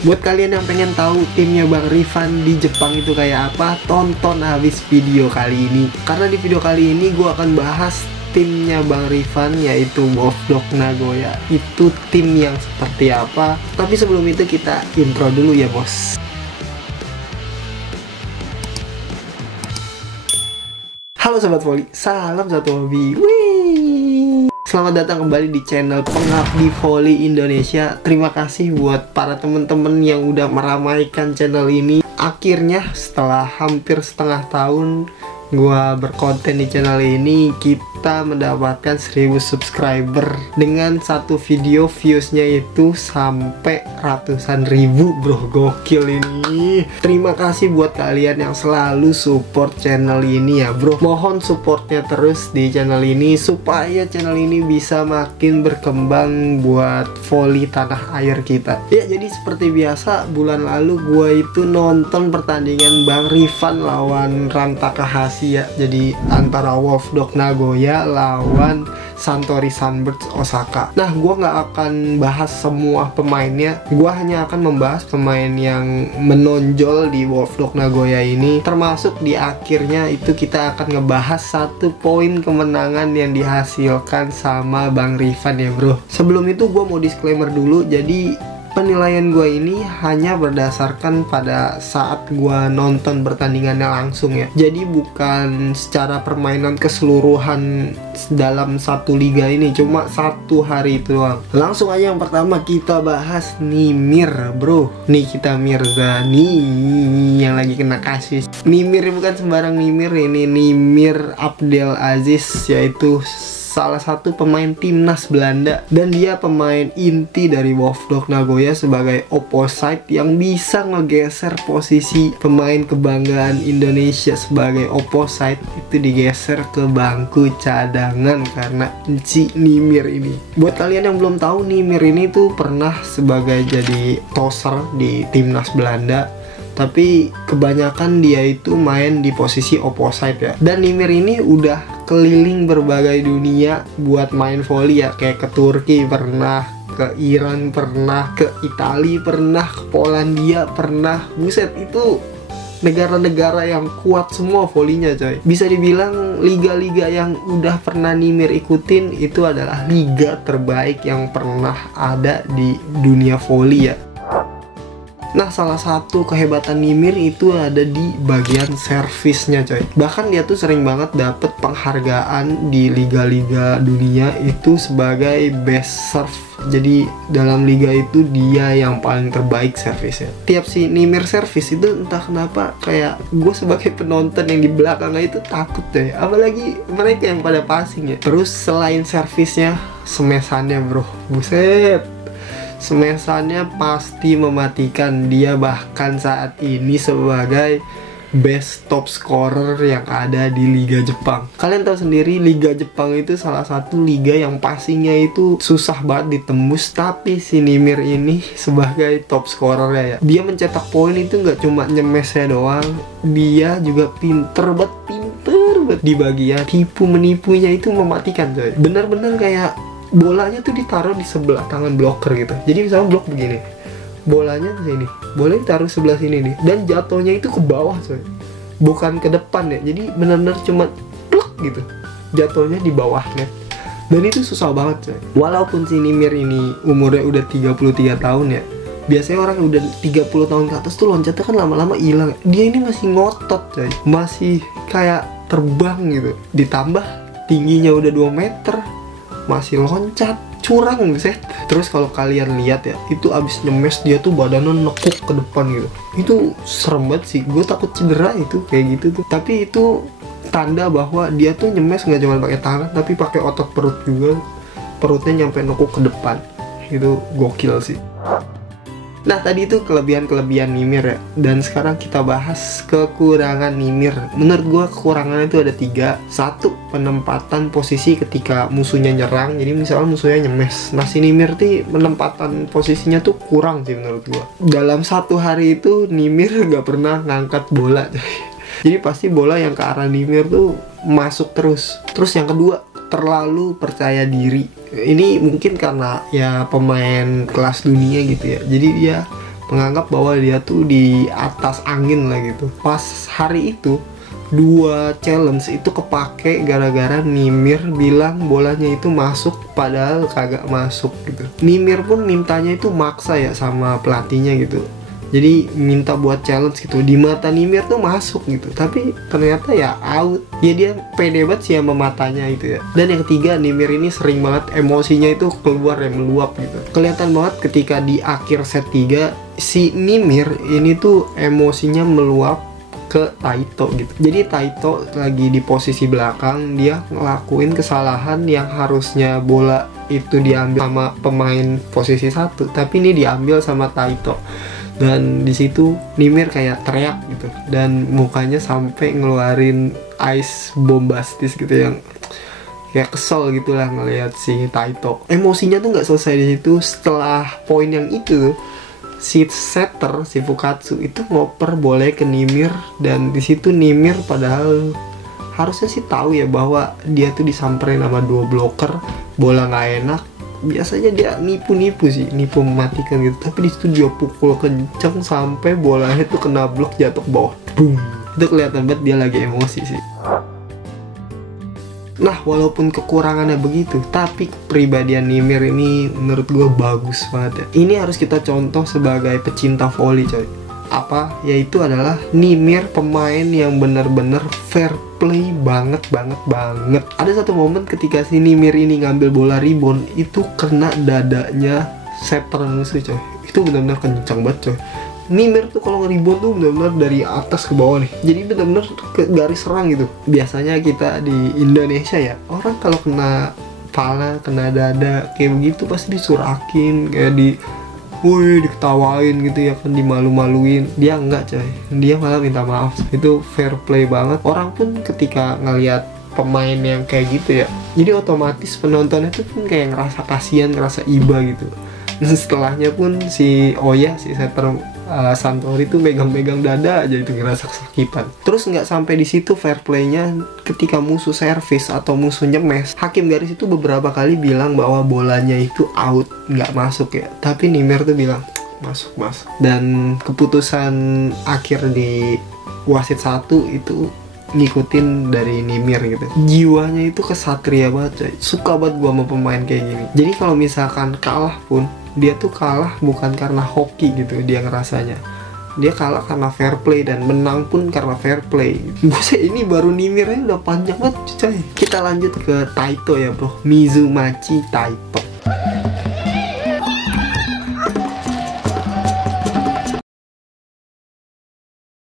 Buat kalian yang pengen tahu timnya Bang Rifan di Jepang itu kayak apa, tonton habis video kali ini. Karena di video kali ini gue akan bahas timnya Bang Rifan, yaitu Wolfdog Nagoya. Itu tim yang seperti apa? Tapi sebelum itu kita intro dulu ya bos. Halo Sobat Voli, salam satu hobi. Wih. Selamat datang kembali di channel Pengabdi Voli Indonesia. Terima kasih buat para temen-temen yang udah meramaikan channel ini. Akhirnya setelah hampir setengah tahun gua berkonten di channel ini, kita mendapatkan 1000 subscriber. Dengan satu video viewsnya itu sampai ratusan ribu bro, gokil ini. Terima kasih buat kalian yang selalu support channel ini ya bro. Mohon supportnya terus di channel ini supaya channel ini bisa makin berkembang buat voli tanah air kita. Ya jadi seperti biasa, bulan lalu gua itu nonton pertandingan Bang Rifan lawan Rantaka Hashi ya. Jadi antara Wolfdog Nagoya lawan Santori Sunbirds Osaka. Nah, gue nggak akan bahas semua pemainnya. Gue hanya akan membahas pemain yang menonjol di Wolfdog Nagoya ini. Termasuk di akhirnya itu kita akan ngebahas satu poin kemenangan yang dihasilkan sama Bang Rifan ya bro. Sebelum itu gue mau disclaimer dulu. Jadi penilaian gue ini hanya berdasarkan pada saat gue nonton pertandingannya langsung ya. Jadi bukan secara permainan keseluruhan dalam satu liga ini, cuma satu hari itu doang. Langsung aja yang pertama kita bahas Nimir bro. Nih kita Mirza nih yang lagi kena kasus. Nimir bukan sembarang Nimir, ini Nimir Abdel Aziz, yaitu salah satu pemain timnas Belanda, dan dia pemain inti dari Wolfdog Nagoya sebagai opposite yang bisa ngegeser posisi pemain kebanggaan Indonesia sebagai opposite itu digeser ke bangku cadangan karena si Nimir ini. Buat kalian yang belum tahu, Nimir ini tuh pernah sebagai jadi tosser di timnas Belanda, tapi kebanyakan dia itu main di posisi opposite ya. Dan Nimir ini udah keliling berbagai dunia buat main volley ya, kayak ke Turki pernah, ke Iran pernah, ke Italia pernah, ke Polandia pernah. Buset, itu negara-negara yang kuat semua volinya coy. Bisa dibilang liga-liga yang udah pernah Nimir ikutin itu adalah liga terbaik yang pernah ada di dunia volley ya. Nah, salah satu kehebatan Nimir itu ada di bagian servisnya coy. Bahkan dia tuh sering banget dapet penghargaan di liga-liga dunia itu sebagai best serve. Jadi dalam liga itu dia yang paling terbaik servisnya. Tiap si Nimir servis itu entah kenapa kayak gue sebagai penonton yang di belakangnya itu takut deh. Apalagi mereka yang pada passing ya. Terus selain servisnya, smesannya bro, buset, semesannya pasti mematikan. Dia bahkan saat ini sebagai best top scorer yang ada di Liga Jepang. Kalian tahu sendiri Liga Jepang itu salah satu liga yang passingnya itu susah banget ditembus. Tapi si Nimir ini sebagai top scorernya ya, dia mencetak poin itu nggak cuma nyemesnya doang, dia juga pinter banget di bagian tipu menipunya itu mematikan coy. Bener-bener kayak bolanya tuh ditaruh di sebelah tangan blocker gitu. Jadi misalnya blok begini, bolanya di sini, bolanya ditaruh sebelah sini nih, dan jatuhnya itu ke bawah coy, bukan ke depan ya. Jadi benar-benar cuma pluk gitu, jatuhnya di bawah net. Dan itu susah banget coy. Walaupun si Nimir ini umurnya udah 33 tahun ya, biasanya orang udah 30 tahun ke atas tuh loncatnya kan lama-lama hilang. Dia ini masih ngotot coy, masih kayak terbang gitu. Ditambah tingginya udah 2 meter, masih loncat, curang set. Terus kalau kalian lihat ya, itu abis nyemes dia tuh badannya nekuk ke depan gitu. Itu serem banget sih, gue takut cedera itu kayak gitu tuh. Tapi itu tanda bahwa dia tuh nyemes nggak cuma pakai tangan, tapi pakai otot perut juga. Perutnya nyampe nekuk ke depan. Itu gokil sih. Nah, tadi itu kelebihan-kelebihan Nimir ya. Dan sekarang kita bahas kekurangan Nimir. Menurut gua kekurangannya itu ada 3. 1, penempatan posisi ketika musuhnya nyerang. Jadi misalnya musuhnya nyemes, nah si Nimir tuh penempatan posisinya tuh kurang sih menurut gua. Dalam satu hari itu Nimir gak pernah ngangkat bola. Jadi pasti bola yang ke arah Nimir tuh masuk terus. Terus yang kedua, terlalu percaya diri. Ini mungkin karena ya pemain kelas dunia gitu ya. Jadi dia menganggap bahwa dia tuh di atas angin lah gitu. Pas hari itu 2 challenge itu kepake gara-gara Nimir bilang bolanya itu masuk padahal kagak masuk gitu. Nimir pun mintanya itu maksa ya sama pelatihnya gitu. Jadi minta buat challenge gitu. Di mata Nimir tuh masuk gitu. Tapi ternyata ya out. Ya dia pede banget sih sama matanya itu ya. Dan yang ketiga, Nimir ini sering banget emosinya itu keluar ya, meluap gitu. Kelihatan banget ketika di akhir set 3 si Nimir ini tuh emosinya meluap ke Taito gitu. Jadi Taito lagi di posisi belakang, dia ngelakuin kesalahan yang harusnya bola itu diambil sama pemain posisi 1, tapi ini diambil sama Taito. Dan di situ Nimir kayak teriak gitu, dan mukanya sampai ngeluarin ice bombastis gitu yang kayak kesel gitulah ngelihat si Taito. Emosinya tuh nggak selesai di situ. Setelah poin yang itu, si setter, si Fukatsu itu ngoper boleh ke Nimir, dan di situ Nimir padahal harusnya sih tahu ya bahwa dia tuh disamperin sama 2 blocker, bola nggak enak. Biasanya dia nipu-nipu sih, nipu mematikan gitu. Tapi di situ dia pukul kenceng sampai bolanya tuh kena blok, jatuh ke bawah. Boom. Itu kelihatan banget dia lagi emosi sih. Nah, walaupun kekurangannya begitu, tapi kepribadian Nimir ini menurut gue bagus banget ya. Ini harus kita contoh sebagai pecinta volley coy. Apa? Yaitu adalah Nimir pemain yang bener-bener fair play banget. Ada satu momen ketika si Nimir ini ngambil bola rebound, itu kena dadanya setter musuh coy. Itu benar-benar kencang banget coy. Nimir tuh kalau nge-rebound tuh benar-benar dari atas ke bawah nih. Jadi benar-benar ke garis serang gitu. Biasanya kita di Indonesia ya, orang kalau kena pala, kena dada kayak begitu pasti disurakin, kayak diketawain gitu ya kan, dimalu-maluin. Dia enggak coy, dia malah minta maaf. Itu fair play banget. Orang pun ketika ngelihat pemain yang kayak gitu ya, jadi otomatis penontonnya tuh pun kayak ngerasa kasihan, ngerasa iba gitu. Dan setelahnya pun si Oya, si setter Santori tuh megang-megang dada aja, itu ngerasa kesakitan. Terus nggak sampai di situ fair playnya, ketika musuh servis atau musuh nyemes, hakim garis itu beberapa kali bilang bahwa bolanya itu out, nggak masuk ya. Tapi Nimir tuh bilang masuk. Dan keputusan akhir di wasit 1 itu ngikutin dari Nimir gitu. Jiwanya itu kesatria banget coy. Suka banget gua sama pemain kayak gini. Jadi kalau misalkan kalah pun, dia tuh kalah bukan karena hoki gitu dia ngerasanya. Dia kalah karena fair play, dan menang pun karena fair play. Buset, ini baru Nimirnya udah panjang banget coy. Kita lanjut ke Taito ya bro, Mizumachi Taito.